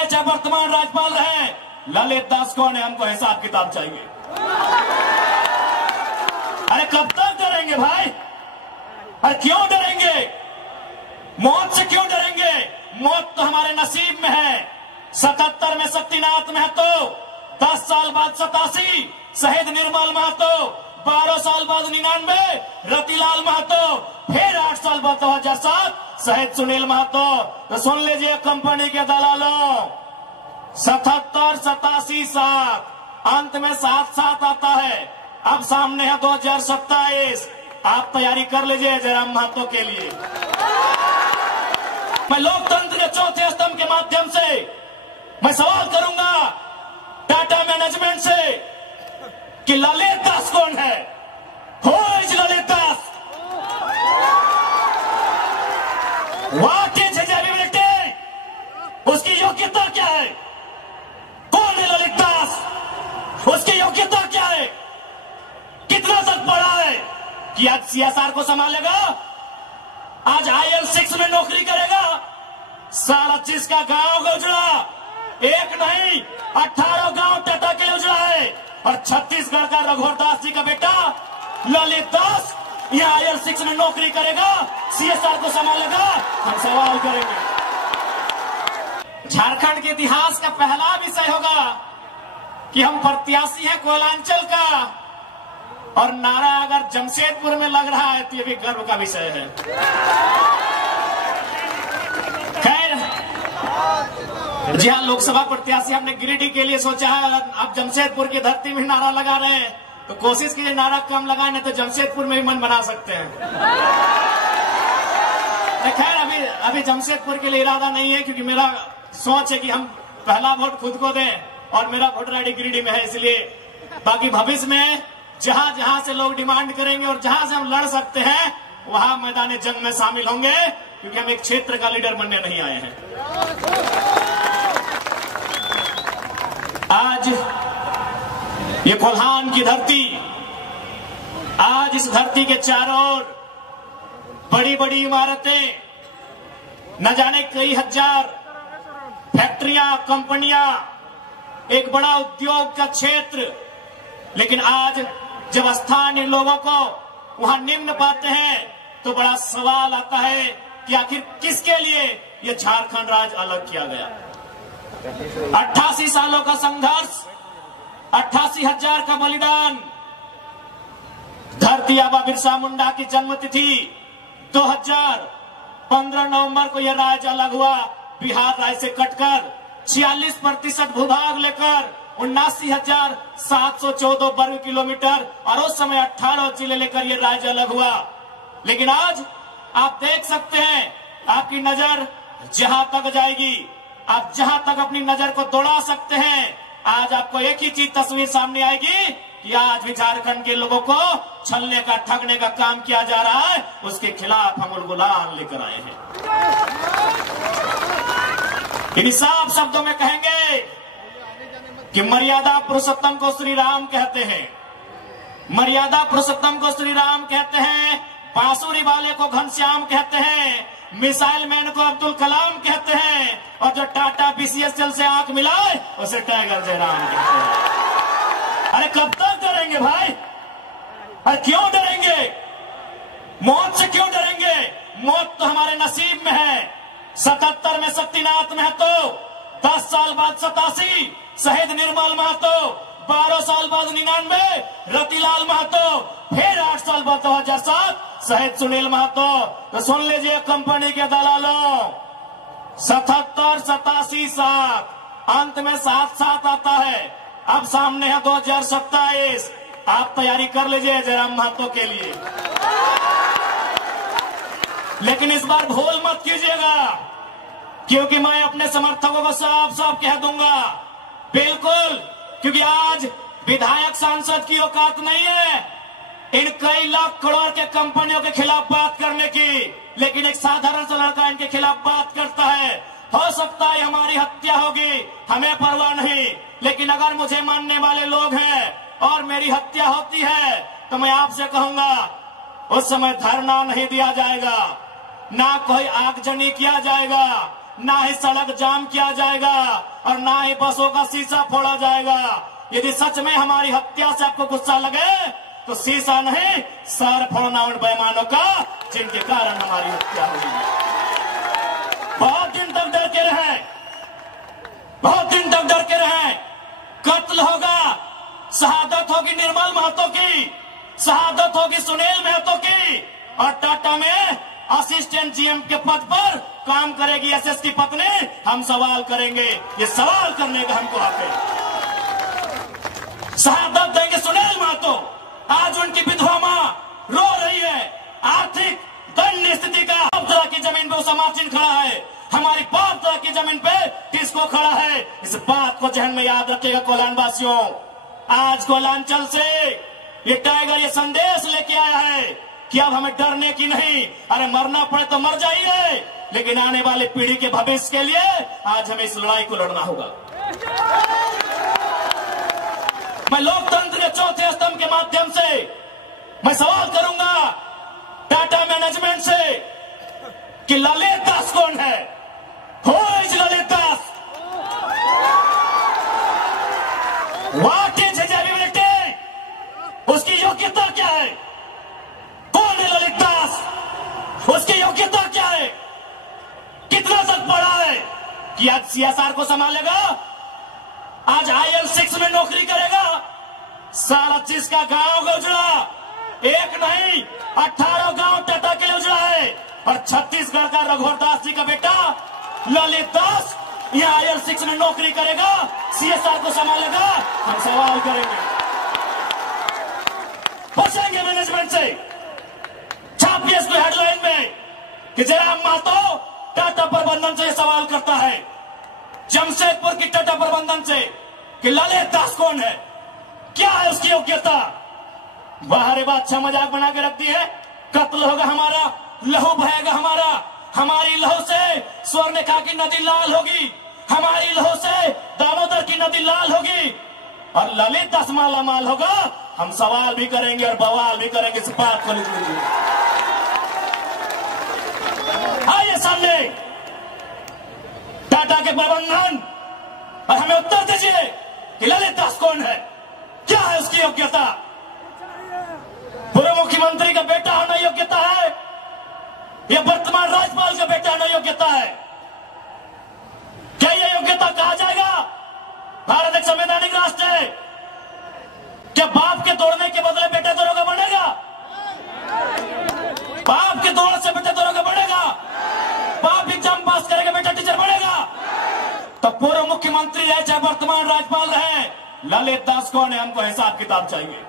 रहे चाहे वर्तमान राज्यपाल रहे, ललित दास कौन है, हमको हिसाब किताब चाहिए। अरे कब तक डरेंगे भाई? अरे क्यों डरेंगे? मौत से क्यों डरेंगे? मौत तो हमारे नसीब में है। 77 में शक्तिनाथ महतो, 10 साल बाद 87 शहीद निर्मल महतो, 12 साल बाद 99 रतिलाल महतो, फिर 8 साल बाद 2007 शहीद सुनील महतो। तो सुन लीजिए कंपनी के दलालों, 77, 87, 7 अंत में 7 आता है। अब सामने है 2027। आप तैयारी कर लीजिए जयराम महतो के लिए। मैं लोकतंत्र के चौथे स्तंभ के माध्यम से मैं सवाल करूंगा टाटा मैनेजमेंट से कि ललित दास कौन है? Who is Lalit Das? What is his ability? उसकी योग्यता क्या है? कौन है ललित दास? उसकी योग्यता क्या है? कितना तक पढ़ा है कि आज सीएसआर को संभालेगा? आज IL6 में नौकरी करेगा? 37 का गांव को उजड़ा, एक नहीं 18 गांव टाटा के लिए उजड़ा है। और छत्तीसगढ़ का रघुवर दास जी का बेटा ललित दास यहाँ IL6 में नौकरी करेगा, सीएसआर को संभालेगा? हम सवाल करेंगे। झारखंड के इतिहास का पहला विषय होगा कि हम प्रत्याशी हैं कोयलांचल का, और नारा अगर जमशेदपुर में लग रहा है तो ये भी गर्व का विषय है। खैर, जी हाँ, लोकसभा प्रत्याशी हमने गिरिडीह के लिए सोचा है। अगर आप जमशेदपुर की धरती में नारा लगा रहे हैं तो कोशिश कीजिए नारा कम लगाए, नहीं तो जमशेदपुर में भी मन बना सकते हैं। खैर, अभी जमशेदपुर के लिए इरादा नहीं है, क्योंकि मेरा सोच है कि हम पहला वोट खुद को दें, और मेरा वोटर आईडी गिरिडीह में है। इसलिए बाकी भविष्य में जहां जहां से लोग डिमांड करेंगे और जहां से हम लड़ सकते हैं वहां मैदान जंग में शामिल होंगे, क्योंकि हम एक क्षेत्र का लीडर बनने नहीं आए हैं। आज ये कोल्हान की धरती, आज इस धरती के चारों ओर बड़ी बड़ी इमारतें, न जाने कई हजार फैक्ट्रियां, कंपनियां, एक बड़ा उद्योग का क्षेत्र। लेकिन आज जब स्थानीय लोगों को वहां निम्न पाते हैं तो बड़ा सवाल आता है कि आखिर किसके लिए यह झारखंड राज्य अलग किया गया। 88 सालों का संघर्ष, 88,000 का बलिदान, धरती आबा बिरसा मुंडा की जन्मतिथि 2015 नवंबर को यह राज्य अलग हुआ। बिहार राज्य से कटकर 46% भूभाग लेकर 79,714 वर्ग किलोमीटर, और उस समय 18 जिले लेकर यह राज्य अलग हुआ। लेकिन आज आप देख सकते हैं, आपकी नजर जहां तक जाएगी, आप जहां तक अपनी नजर को दौड़ा सकते हैं, आज आपको एक ही चीज तस्वीर सामने आएगी कि आज भी झारखंड के लोगों को छलने का, ठगने का काम किया जा रहा है। उसके खिलाफ हम उलगुलान लेकर आए हैं। इन साफ शब्दों में कहेंगे कि मर्यादा पुरुषोत्तम को श्री राम कहते हैं, मर्यादा पुरुषोत्तम को श्री राम कहते हैं, बांसुरी वाले को घनश्याम कहते हैं, मिसाइल मैन को अब्दुल कलाम कहते हैं, और जो टाटा BCSL से आंख मिलाए उसे टाइगर जयराम कहते हैं। अरे कब तक डरेंगे भाई? अरे क्यों डरेंगे? मौत से क्यों डरेंगे? मौत तो हमारे नसीब में है। 77 में शक्तिनाथ महतो, 10 साल बाद 87 शहीद निर्मल महतो, 12 साल बाद 99 रतिलाल महतो, फिर 8 साल बाद 2007 शहीद सुनील महतो। तो सुन लीजिए कंपनी के दलालों, 77, 87, 7 अंत में 7 आता है। अब सामने है 2027। आप तैयारी कर लीजिए जयराम महतो के लिए। लेकिन इस बार भूल मत कीजिएगा, क्योंकि मैं अपने समर्थकों को साफ साफ कह दूंगा, बिल्कुल, क्योंकि आज विधायक सांसद की औकात नहीं है इन कई लाख करोड़ के कंपनियों के खिलाफ बात करने की। लेकिन एक साधारण सा लड़का इनके खिलाफ बात करता है। हो सकता है हमारी हत्या होगी, हमें परवाह नहीं, लेकिन अगर मुझे मानने वाले लोग हैं और मेरी हत्या होती है तो मैं आपसे कहूंगा, उस समय धरना नहीं दिया जाएगा, ना कोई आगजनी किया जाएगा, ना ही सड़क जाम किया जाएगा और ना ही बसों का शीशा फोड़ा जाएगा। यदि सच में हमारी हत्या से आपको गुस्सा लगे तो शीशा नहीं, सर फोड़ना उन बेईमानों का जिनके कारण हमारी हत्या हुई। बहुत दिन तक डर के रहे, बहुत दिन तक डर के रहे। कत्ल होगा, शहादत होगी निर्मल महतो की, शहादत होगी सुनील महतो की, और टाटा में असिस्टेंट जीएम के पद पर काम करेगी एसएस की पत्नी। हम सवाल करेंगे, ये सवाल करने का हमको हक है। शहादत देंगे सुनील महतो। आज उनकी विधवा मां रो रही है, आर्थिक दयनीय स्थिति का। तरह की जमीन पे उसा मार्जिन खड़ा है, हमारी 5 तरह की जमीन पे टिस्को खड़ा है। इस बात को जहन में याद रखिएगा कोलान वासियों। आज कोलांचल से ये टाइगर ये संदेश लेके आया है कि अब हमें डरने की नहीं, अरे मरना पड़े तो मर जाइए, लेकिन आने वाले पीढ़ी के भविष्य के लिए आज हमें इस लड़ाई को लड़ना होगा। मैं लोकतंत्र के चौथे स्तंभ के माध्यम से मैं सवाल करूंगा टाटा मैनेजमेंट से कि ललित दास कौन है? Who is Lalit Das? What is his ability? उसकी योग्यता क्या है? कौन है ललित दास? उसकी योग्यता क्या है? कितना तक पढ़ा है कि आज सीएसआर को संभालेगा, आज IL6 में नौकरी करेगा? सारा चीज का गांव का उजड़ा, एक नहीं 18 गांव टाटा के लिए उजड़ा है। और छत्तीसगढ़ का रघुवर दास जी का बेटा ललित दास यहाँ IL6 में नौकरी करेगा, सीएसआर को संभालेगा। हम सवाल करेंगे, पूछेंगे मैनेजमेंट से, छापिए इसको हेडलाइन में कि जयराम महतो टाटा प्रबंधन से सवाल करता है, जमशेदपुर की टाटा प्रबंधन से कि ललित दास कौन है, क्या है उसकी योग्यता? बाहर बात अच्छा मजाक बना के रखती है। कत्ल होगा हमारा, लहू बहेगा हमारा, हमारी लहू से स्वर्णरेखा की नदी लाल होगी, हमारी लहू से दामोदर की नदी लाल होगी, और ललित दास माला माल होगा। हम सवाल भी करेंगे और बवाल भी करेंगे इस बात को लिखिए। आइए सामने टाटा के प्रबंधन और हमें उत्तर दीजिए कि ललित दास कौन है, क्या है उसकी योग्यता? पूर्व मुख्यमंत्री का बेटा होना योग्यता है या वर्तमान राज्यपाल का बेटा होना योग्यता है? क्या यह योग्यता कहा जाएगा? भारत एक संवैधानिक राष्ट्र है। क्या बाप के तोड़ने के बदले बेटा दरोगा बनेगा? बाप के तोड़ने से बेटा दरोगा बनेगा? बाप एग्जाम पास करेगा, बेटा टीचर बनेगा? तो पूर्व मुख्यमंत्री रहे चाहे वर्तमान राज्यपाल रहे, ललित दास कौन है? हमको हिसाब किताब चाहिए।